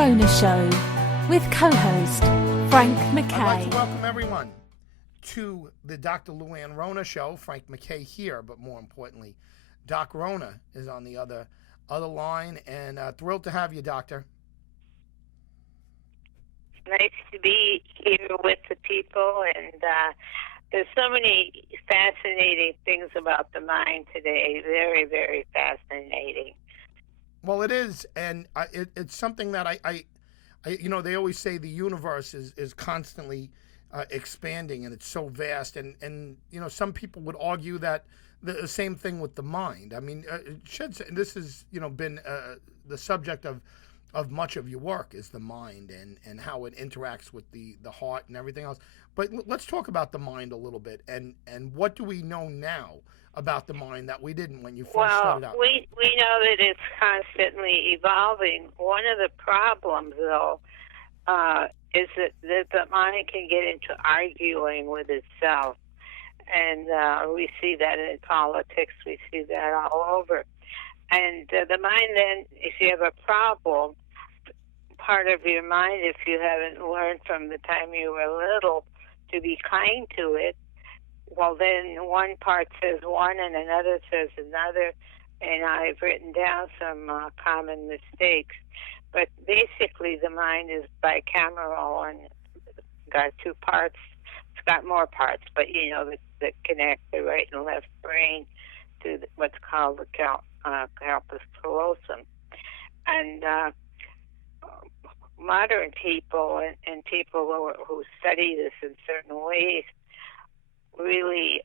Rona Show with co-host Frank McKay. I'd like to welcome everyone to the Dr. Luann Rona Show. Frank McKay here, but more importantly, Doc Rona is on the other line, and thrilled to have you, Doctor. Nice to be here with the people, and there's so many fascinating things about the mind today. Very, very fascinating. Well, it is, and it's something that I, they always say the universe is constantly expanding, and it's so vast, and some people would argue that the same thing with the mind. I mean, this has been the subject of much of your work is the mind and how it interacts with the heart and everything else. But let's talk about the mind a little bit, and what do we know now about the mind that we didn't when you first started out? Well, we know that it's constantly evolving. One of the problems, though, is that the mind can get into arguing with itself. And we see that in politics. We see that all over. And the mind then, if you have a problem, part of your mind, if you haven't learned from the time you were little to be kind to it, well, then one part says one and another says another, and I've written down some common mistakes. But basically, the mind is bicameral and got two parts. It's got more parts, but that connect the right and left brain to what's called the corpus callosum. And modern people and people who study this in certain ways really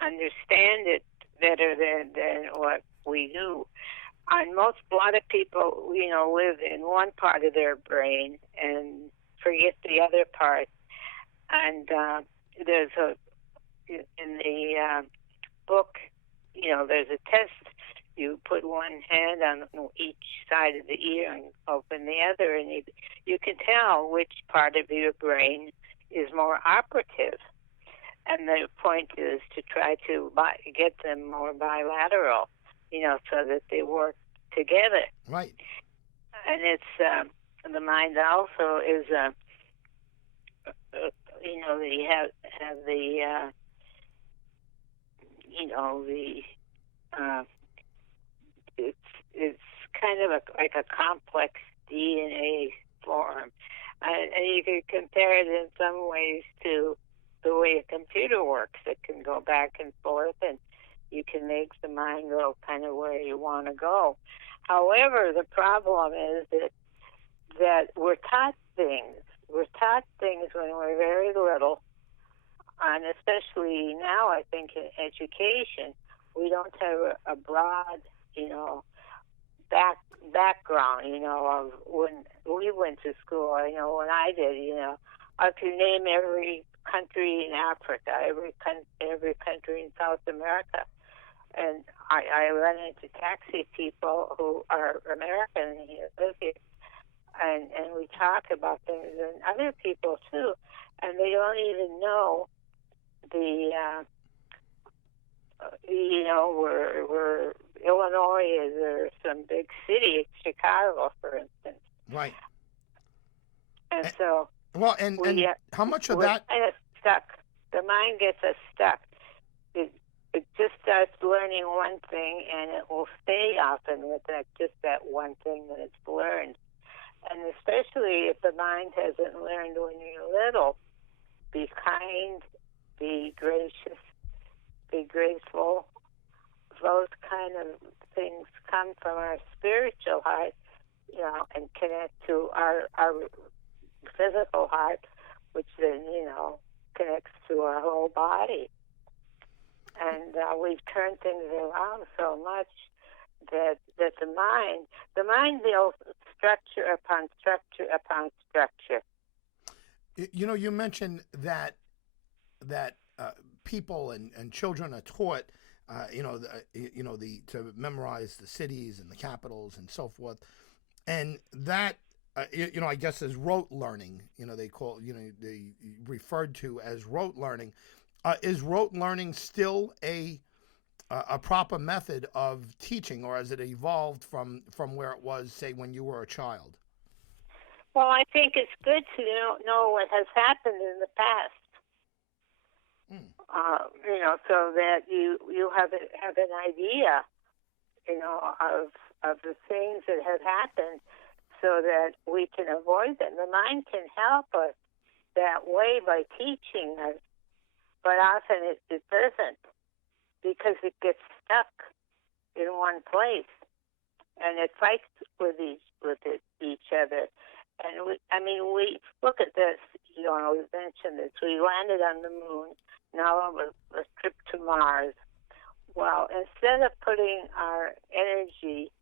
understand it better than what we do. And a lot of people, live in one part of their brain and forget the other part. And there's in the book, there's a test. You put one hand on each side of the ear and open the other, and you can tell which part of your brain is more operative. And the point is to try to get them more bilateral, so that they work together. Right. And it's the mind also is you have the it's kind of like a complex DNA form, and you can compare it in some ways to the way a computer works. It can go back and forth, and you can make the mind go kind of where you want to go. However, the problem is that we're taught things. We're taught things when we're very little, and especially now, I think, in education, we don't have a broad, background, of when we went to school. When I did, I could name every country in Africa, every country in South America. And I run into taxi people who are American and live here, and we talk about things, and other people too, and they don't even know the where Illinois is, or some big city, Chicago, for instance. Right. And so and how much of that? Kind of stuck. The mind gets us stuck. It just starts learning one thing, and it will stay often with just that one thing that it's learned. And especially if the mind hasn't learned when you're little, be kind, be gracious, be grateful. Those kind of things come from our spiritual heart, and connect to our physical heart, which then, connects to our whole body. And we've turned things around so much that the mind builds structure upon structure upon structure. You mentioned that people and children are taught, to memorize the cities and the capitals and so forth, and that I guess as rote learning. They referred to as rote learning. Is rote learning still a proper method of teaching, or has it evolved from where it was, say, when you were a child? Well, I think it's good to know what has happened in the past. So that you have an idea, of the things that have happened, so that we can avoid them. The mind can help us that way by teaching us, but often it doesn't, because it gets stuck in one place, and it fights with each other. And we look at this. We've mentioned this. We landed on the moon. Now a trip to Mars. Well, instead of putting our energy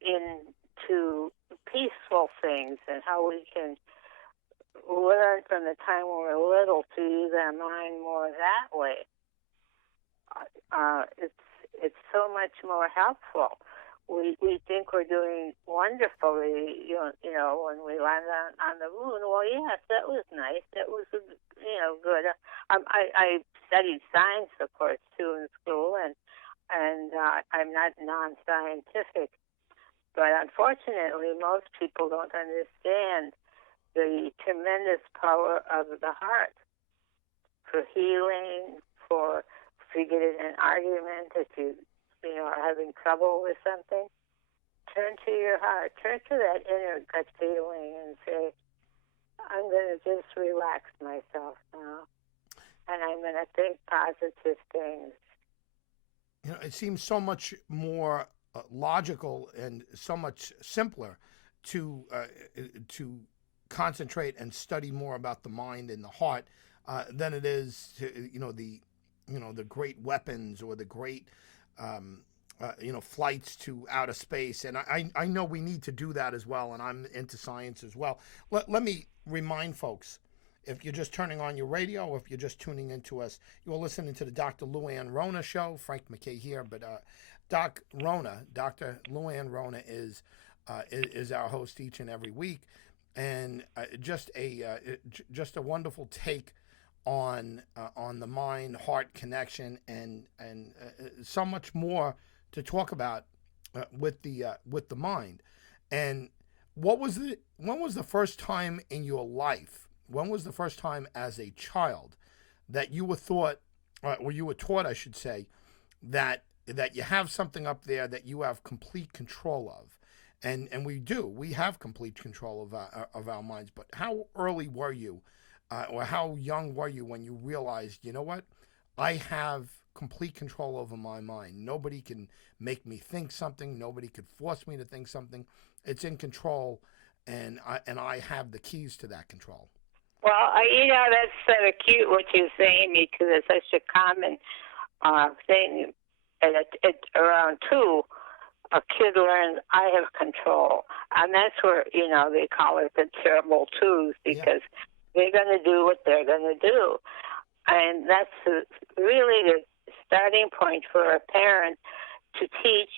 into peaceful things and how we can learn from the time when we're little to use our mind more that way, it's so much more helpful. We think we're doing wonderfully, when we land on the moon. Well, yes, that was nice. That was, good. I studied science, of course, too, in school, and I'm not non-scientific. But unfortunately, most people don't understand the tremendous power of the heart for healing, for if you get in an argument, if you are having trouble with something, turn to your heart, turn to that inner gut feeling and say, I'm going to just relax myself now, and I'm going to think positive things. It seems so much more logical and so much simpler to concentrate and study more about the mind and the heart than it is to the great weapons or the great flights to outer space. And I know we need to do that as well, and I'm into science as well. Let me remind folks, if you're just turning on your radio or if you're just tuning into us, you're listening to the Dr. Luann Rona Show. Frank MacKay here, but Dr. Luann Rona is our host each and every week, and just a wonderful take on the mind heart connection, and so much more to talk about with the mind. And when was the first time in your life? When was the first time as a child that you were taught, I should say, that you have something up there that you have complete control of? And we have complete control of our minds. But how early were you, or how young were you when you realized, you know what, I have complete control over my mind. Nobody can make me think something. Nobody could force me to think something. It's in control, and I have the keys to that control. Well, that's sort of cute what you're saying, because it's such a common thing. And around 2, a kid learns, I have control. And that's where, they call it the terrible twos, because they're going to do what they're going to do. And that's really the starting point for a parent to teach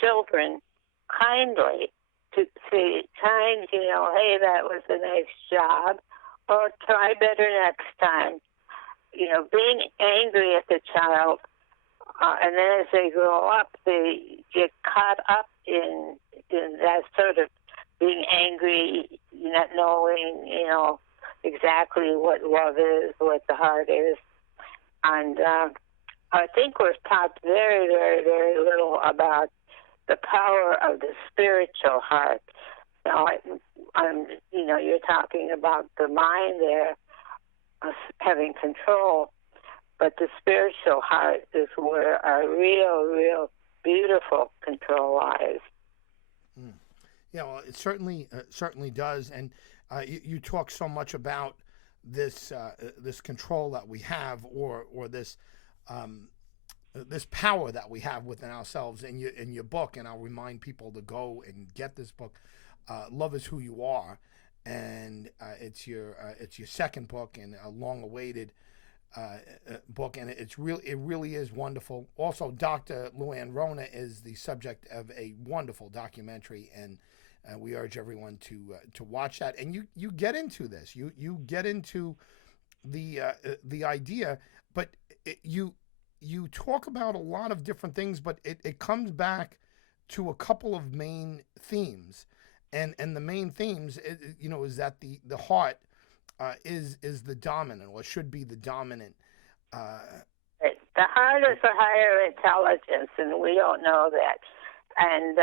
children kindly, to say, hey, that was a nice job, or try better next time. Being angry at the child, and then as they grow up, they get caught up in that sort of being angry, not knowing, exactly what love is, what the heart is. And I think we're taught very, very, very little about the power of the spiritual heart. Now, you're talking about the mind there, having control, but the spiritual heart is where our real beautiful control lies. Yeah, well, it certainly does, and you talk so much about this control that we have, or this this power that we have within ourselves. In your book, and I'll remind people to go and get this book, Love Is Who You Are, and it's your second book, and a long-awaited book, and it really is wonderful. Also, Dr. Luann Rona is the subject of a wonderful documentary, and we urge everyone to watch that. And you get into this, you get into the idea, but you talk about a lot of different things, but it comes back to a couple of main themes. and the main themes, is that the heart is the dominant, or should be the dominant. The heart is a higher intelligence, and we don't know that. And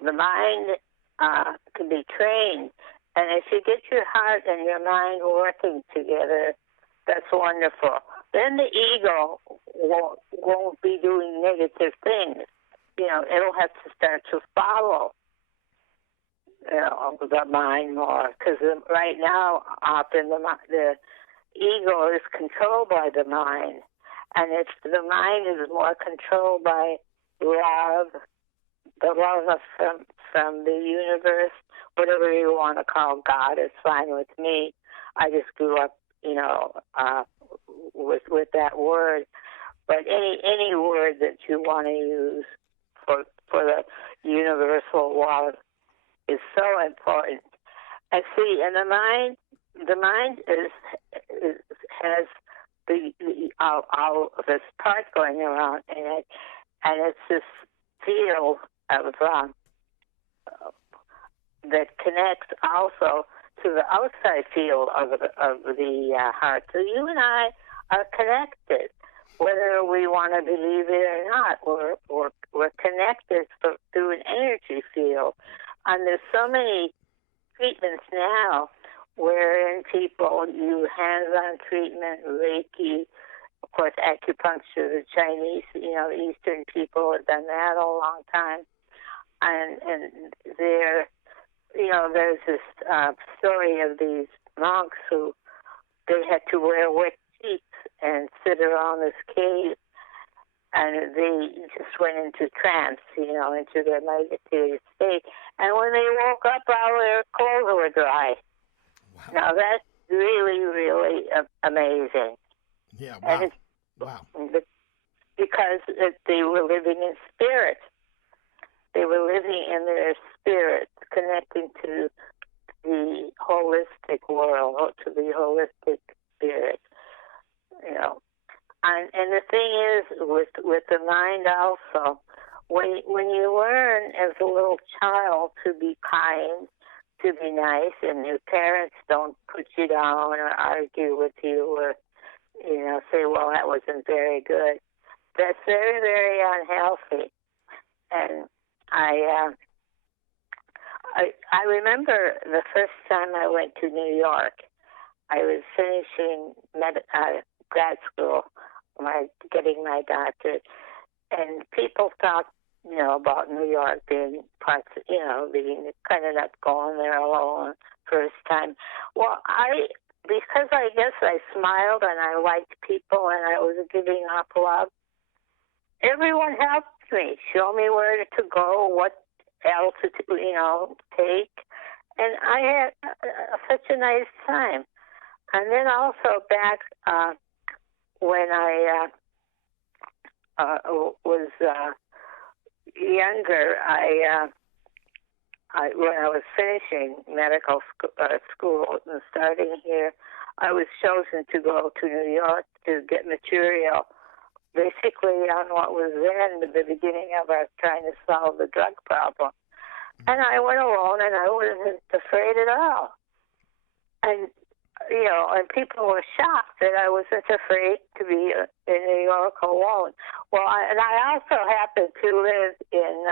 the mind can be trained. And if you get your heart and your mind working together, that's wonderful. Then the ego won't be doing negative things. It'll have to start to follow the mind more, because right now, often the ego is controlled by the mind, and if the mind is more controlled by love, the love from the universe, whatever you want to call God, is fine with me. I just grew up, with that word. But any word that you want to use for the universal love is so important. And see, and the mind has all of this part going around in it, and it's this field of that connects also to the outside field of the heart. So you and I are connected, whether we want to believe it or not. We're connected through an energy field. And there's so many treatments now wherein people use hands-on treatment, Reiki, of course, acupuncture. The Chinese, the Eastern people have done that a long time. And there's this story of these monks who they had to wear wet sheets and sit around this cave, and they just went into trance, into their meditative state. And when they woke up, all their clothes were dry. Wow. Now that's really, really amazing. Yeah, wow. Wow. Because they were living in spirit. They were living in their spirit, connecting to the holistic world, to the holistic spirit. And the thing is, with the mind also, when you learn as a little child to be kind, to be nice, and your parents don't put you down or argue with you or, say, well, that wasn't very good, that's very, very unhealthy. And I remember the first time I went to New York. I was finishing grad school, getting my doctorate, and people talk, about New York being parts, being kind of not going there alone first time. Well, because I guess I smiled and I liked people and I was giving off love, everyone helped me, show me where to go, what else to, take, and I had such a nice time. And then also back when I was younger, when I was finishing medical school and starting here, I was chosen to go to New York to get material, basically on what was then the beginning of us trying to solve the drug problem. And I went alone, and I wasn't afraid at all. And and people were shocked that I wasn't afraid to be in New York alone. Well, I also happened to live in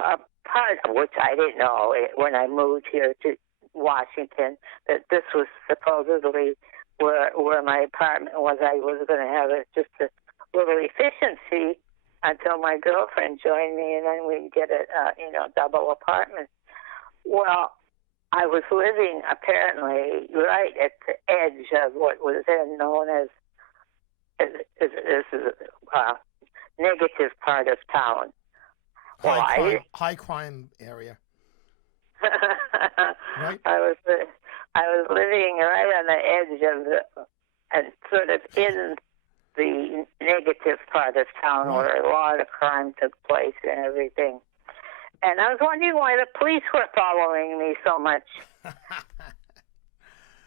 a part of which I didn't know when I moved here to Washington, that this was supposedly where my apartment was. I was going to have just a little efficiency until my girlfriend joined me, and then we'd get a double apartment. Well, I was living apparently right at the edge of what was then known as negative part of town. High crime area. Right? I was living right on the edge of and sort of in the negative part of town, right, where a lot of crime took place and everything. And I was wondering why the police were following me so much.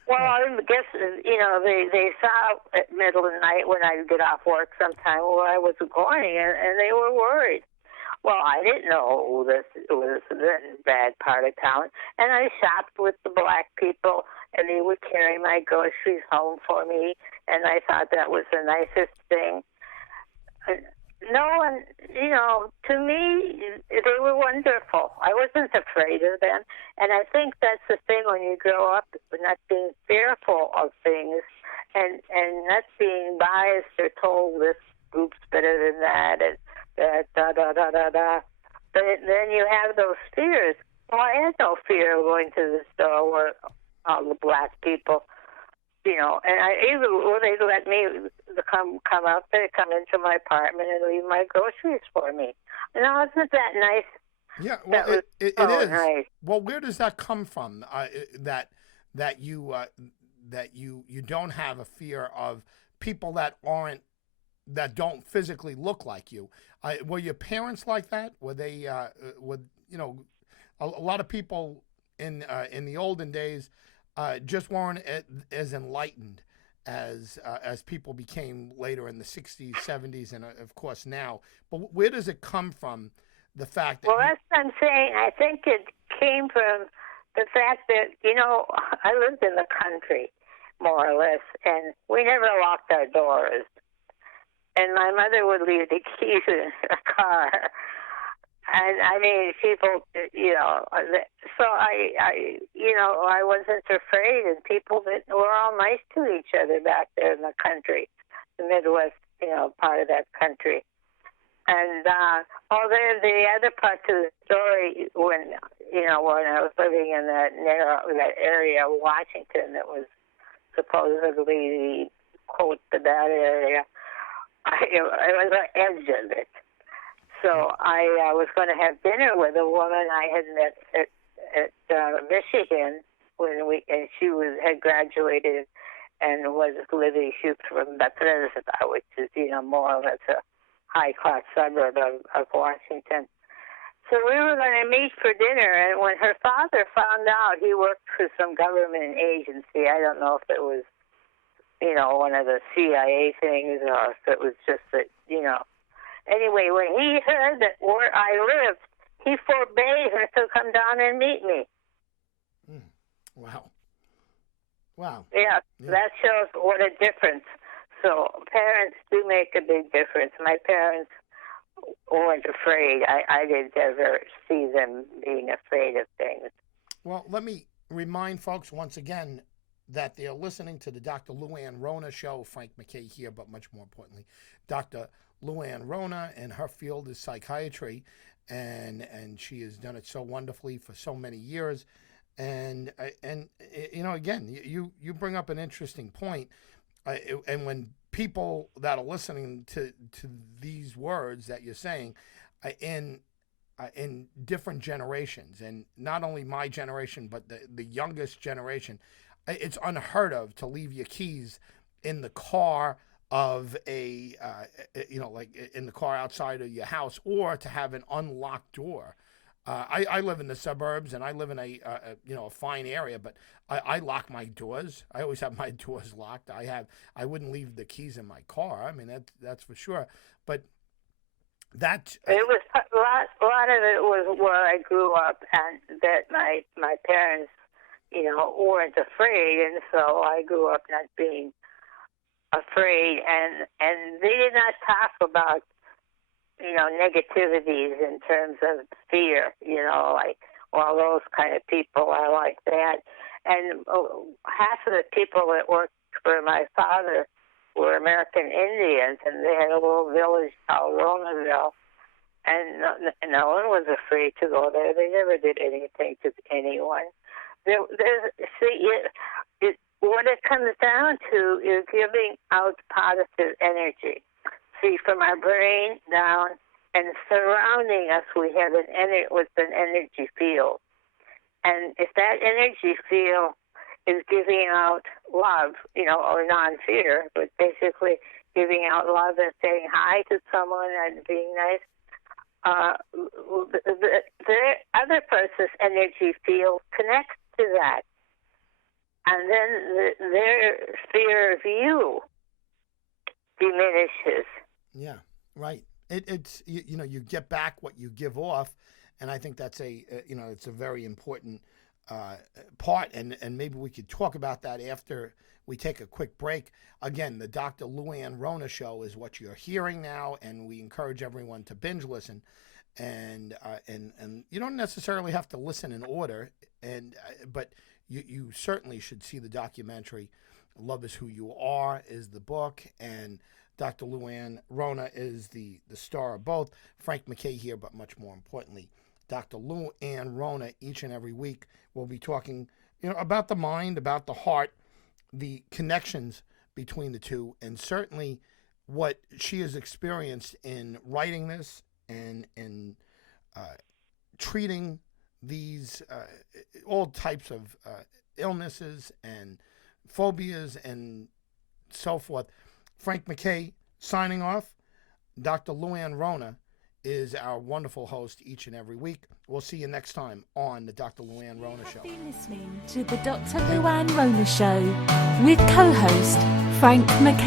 Well, I guess, they saw at middle of the night when I would get off work sometime where I was going, and they were worried. Well, I didn't know this was the bad part of town, and I shopped with the black people, and they would carry my groceries home for me, and I thought that was the nicest thing. No one, to me, they were wonderful. I wasn't afraid of them, and I think that's the thing when you grow up, not being fearful of things, and not being biased or told this group's better than that, and da da da da da. But then you have those fears. Well, I had no fear of going to the store where all the black people, and I even when they let me come up, they come into my apartment and leave my groceries for me. Now, isn't that nice? Yeah, well, it is. Nice. Well, where does that come from? That you don't have a fear of people that don't physically look like you. Were your parents like that? Were they? A lot of people in the olden days just weren't as enlightened as people became later in the 60s, 70s, and of course now. But where does it come from? The fact that that's what I'm saying. I think it came from the fact that I lived in the country, more or less, and we never locked our doors. And my mother would leave the keys in the car. And I mean, people, so I wasn't afraid, and people were all nice to each other back there in the country, the Midwest, part of that country. And the other part to the story, when I was living in that area of Washington that was supposedly the bad area, I was on the edge of it. So I was going to have dinner with a woman I had met at Michigan and she had graduated and was living. She was from Bethesda, which is more or less a high-class suburb of Washington. So we were going to meet for dinner, and when her father found out, he worked for some government agency. I don't know if it was one of the CIA things, or if it was just that, Anyway, when he heard that where I lived, he forbade her to come down and meet me. Wow. Wow. Yeah, that shows what a difference. So parents do make a big difference. My parents weren't afraid. I didn't ever see them being afraid of things. Well, let me remind folks once again that they're listening to the Dr. Luann Rona show. Frank MacKay here, but much more importantly, Dr. Luann Rona, and her field is psychiatry, and she has done it so wonderfully for so many years. And again, you bring up an interesting point, and when people that are listening to these words that you're saying, in different generations, and not only my generation but the youngest generation, it's unheard of to leave your keys in the car of like in the car outside of your house, or to have an unlocked door. I live in the suburbs, and I live in a fine area, but I lock my doors. I always have my doors locked. I wouldn't leave the keys in my car. I mean, that's for sure. But it was a lot of it was where I grew up, and that my parents, weren't afraid, and so I grew up not being afraid, and they did not talk about negativities in terms of fear, like, well, those kind of people are like that. And half of the people that worked for my father were American Indians, and they had a little village called Ronaville, and no one was afraid to go there. They never did anything to anyone. What it comes down to is giving out positive energy. See, from our brain down and surrounding us, we have an energy field. And if that energy field is giving out love, or non-fear, but basically giving out love and saying hi to someone and being nice, the other person's energy field connects to that. And then their fear of you diminishes. Yeah, right. It's you get back what you give off, and I think that's it's a very important part, and maybe we could talk about that after we take a quick break. Again, the Dr. Luann Rona Show is what you're hearing now, and we encourage everyone to binge listen, and you don't necessarily have to listen in order, but you certainly should see the documentary. Love Is Who You Are is the book, and Dr. Luann Rona is the star of both. Frank MacKay here, but much more importantly, Dr. Luann Rona. Each and every week we'll be talking about the mind, about the heart, the connections between the two, and certainly what she has experienced in writing this and in treating these all types of illnesses and phobias and so forth. Frank MacKay signing off. Dr. Luann Rona is our wonderful host each and every week. We'll see you next time on the Dr. Luann Rona Show. You've been listening to the Dr. Luann Rona Show with co-host Frank MacKay.